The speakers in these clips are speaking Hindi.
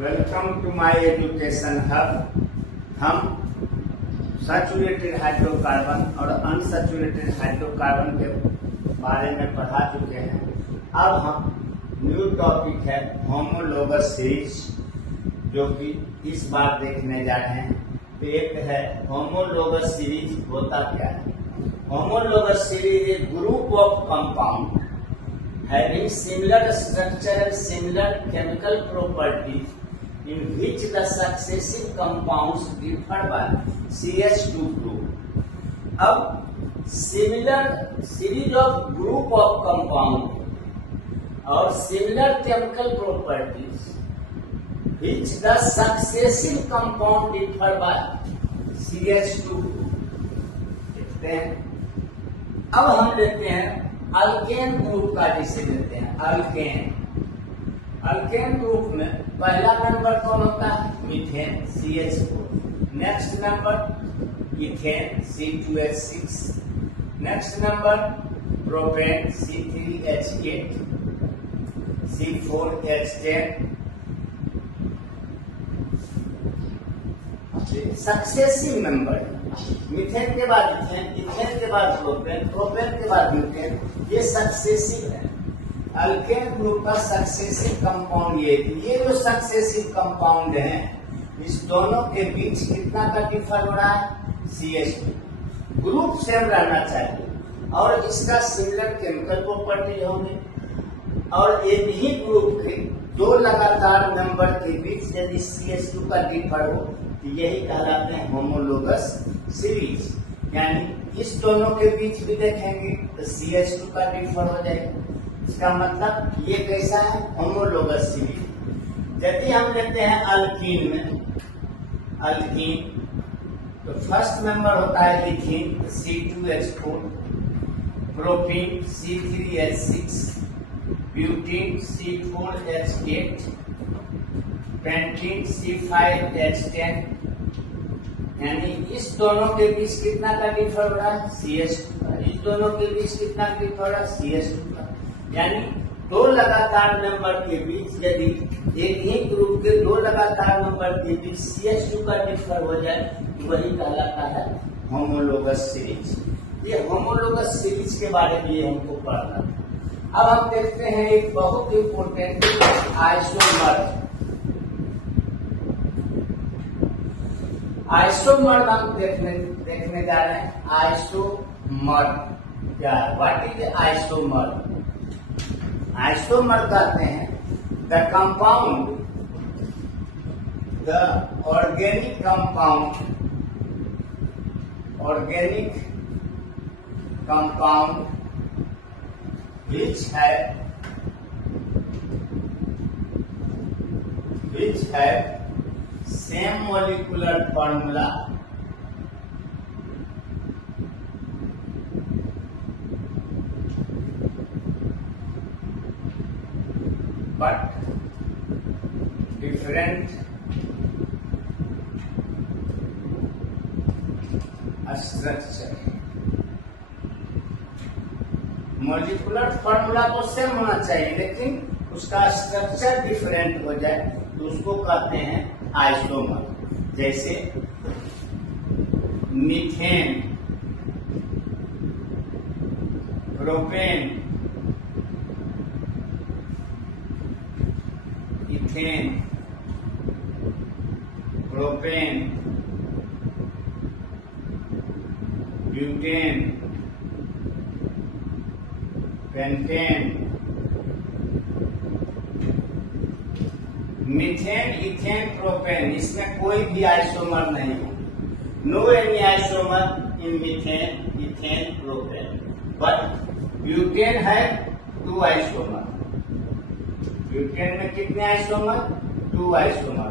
Welcome to my education hub. हम सैचुरेटेड हाइड्रोकार्बन और अनसैचुरेटेड हाइड्रोकार्बन के बारे में पढ़ा चुके हैं। अब हम न्यू टॉपिक है होमोलोगस सीरीज, जो कि इस बार देखने जा रहे हैं। तो एक है होमोलोगस सीरीज होता क्या है। Homologous series A group of compound having similar structure and similar chemical properties in which the successive compounds differ by CH2 group। अब similar series of group of compound और similar chemical properties which the successive compound differ by CH2 group। देखते हैं। अब हम लेते हैं अल्केन ग्रुप का, जिसे लेते हैं अल्केन। अल्केन ग्रुप में पहला नंबर कौन होता है? Methane CH4। Next number ethane C2H6। Next number propane C3H8 C4H10। Successive number methane के बाद इथेन, इथेन के बाद प्रोपेन, प्रोपेन के बाद ब्यूटेन, ये सक्सेसिव है। अल्केन ग्रुप का सक्सेसिव कंपाउंड ये जो सक्सेसिव कंपाउंड है, इस दोनों के बीच कितना का डिफर हो रहा है? CH2। ग्रुप सेम रहना चाहिए और इसका सिमिलर केमिकल प्रॉपर्टी होगी। और एक ही ग्रुप के दो लगातार नंबर के बीच यदि CH2 का डिफर हो तो यही कहलाते हैं होमोलोगस सीरीज। यानी इस दोनों के बीच भी देखेंगे तो CH2 का डिफर हो जाएगा। इसका मतलब ये कैसा है? Homologous series. यदि हम लेते हैं अल्कीन में, अल्कीन तो फर्स्ट नंबर होता है ethene C2H4, propene C3H6, butene C4H8, pentene C5H10। यानी इस दोनों के बीच कितना का डिफर हो रहा है? CH2 का। इस दोनों के बीच कितना डिफर हो रहा है? CH2 का। यानी दो लगातार नंबर के बीच यदि एक ही ग्रुप के दो लगातार नंबर के बीच CH2 का डिफर हो जाए तो वही कहलाता है होमोलोगस सीरीज। ये होमोलोगस सीरीज के बारे में हमको पढ़ना है। अब हम देखते हैं एक बहुत इंपोर्टेंट आइसोमर। आइसोमर हम देखने जा रहे हैं। आइसोमर क्या? What is isomer? आइसोमर कहते हैं the compound, the organic compound, organic compound which have same molecular formula but different structure। Molecular formula तो सेम होना चाहिए लेकिन उसका स्ट्रक्चर डिफरेंट हो जाए तो उसको कहते हैं आइसोमर। जैसे methane, propane, ethane, propane, butane, pentane. Methane, ethane, propane, इसमें कोई भी आइसोमर नहीं है। No any isomer in methane, ethane, propane. But butane है 2 आइसोमर। ब्यूटेन में कितने isomer? 2 isomer.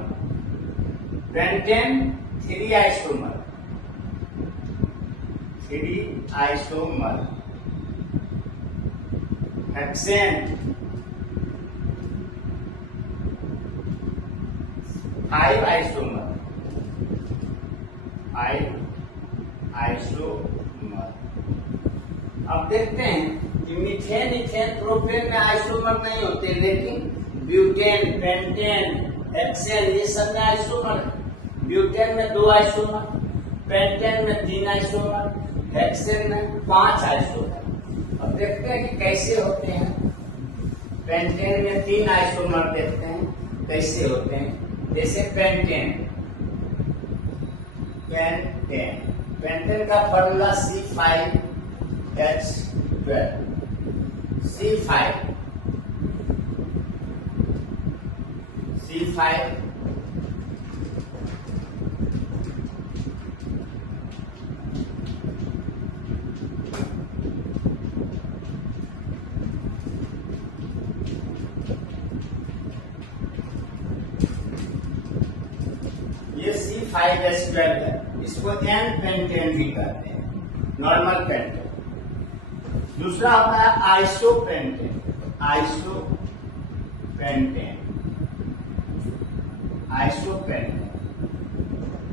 Pentane 3 isomer, 3 isomer. Hexane 5 isomer, 5 isomer. अब देखते हैं कि मीथेन, इथेन, प्रोपेन में आइसोमर नहीं होते, लेकिन ब्यूटेन, पेंटेन, हेक्सेन ये सब में आइसोमर है। ब्यूटेन में 2 आइसोमर, पेंटेन में 3 आइसोमर, हेक्सेन में 5 आइसोमर। अब देखते हैं कि कैसे होते हैं। पेंटेन में 3 आइसोमर देखते हैं कैसे होते हैं। जैसे पेंटेन पेंटेन का फॉर्मूला C5H12 C5 ये C5H12 है। इसको N पेंटेन भी कहते हैं, नॉर्मल पेंटेन। दूसरा होता है आइसोपेंटेन।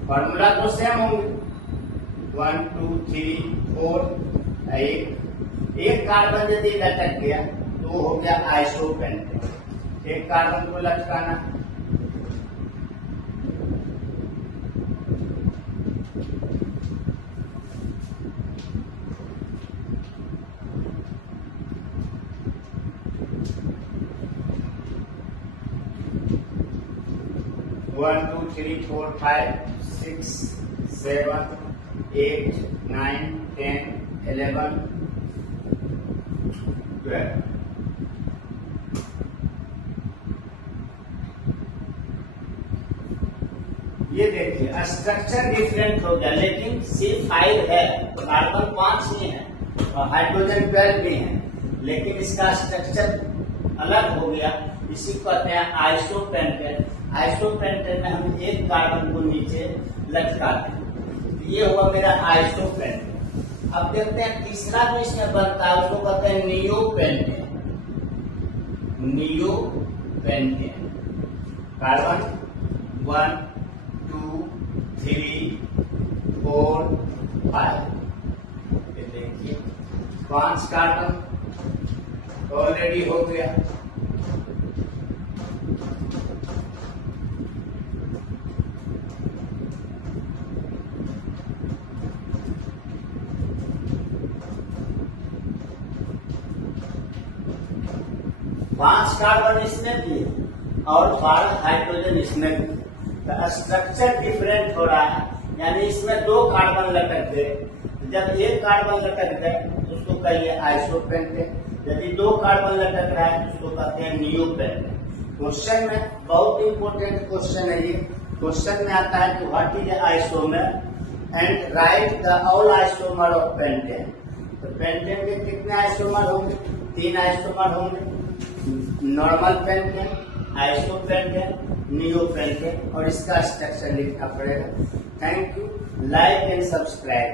फॉर्मूला तो सेम होंगे, 1 2 3 4 एक कार्बन यदि लटक गया तो हो गया आइसोपेंटेन। एक कार्बन को लटकाना, वन 2 3 4 5 6 7 8 9 10 11 12। ये देखिए स्ट्रक्चर डिफरेंट हो गया, लेकिन C5 है, कार्बन 5 ही है और हाइड्रोजन 12 भी है, लेकिन इसका स्ट्रक्चर अलग हो गया। इसी को कहते हैं आइसोपेंटेन। आइसोपेंटेन में हम एक कार्बन को नीचे लटकाते हैं। ये हुआ मेरा आइसोपेंटेन। अब देखते हैं तीसरा जो इसमें बनता है उसको कहते हैं नियोपेंटेन। कार्बन 1 2 3 4 5। ये देखिए 5 कार्बन ऑलरेडी हो गया। पांच कार्बन इसमें भी है और 12 हाइड्रोजन इसमें भी। तो स्ट्रक्चर डिफरेंट हो रहा है, यानी इसमें 2 कार्बन लटक गए। जब एक कार्बन लटक गए तो उसको कहिए आइसोपेंटेन। यदि 2 कार्बन लटक रहा है तो उसको कहते हैं नियोपेंटेन। क्वेश्चन में बहुत इंपॉर्टेंट क्वेश्चन है ये। क्वेश्चन में आता है कि what is isomer and right the all isomer of pentane. तो पेंटेन के कितने आइसोमर होंगे? 3 आइसोमर होंगे, नॉर्मल पेंटेन, आइसोपेंटेन, नियोपेंटेन, और इसका स्ट्रक्चर लिखना पड़ेगा। Thank you, like and subscribe.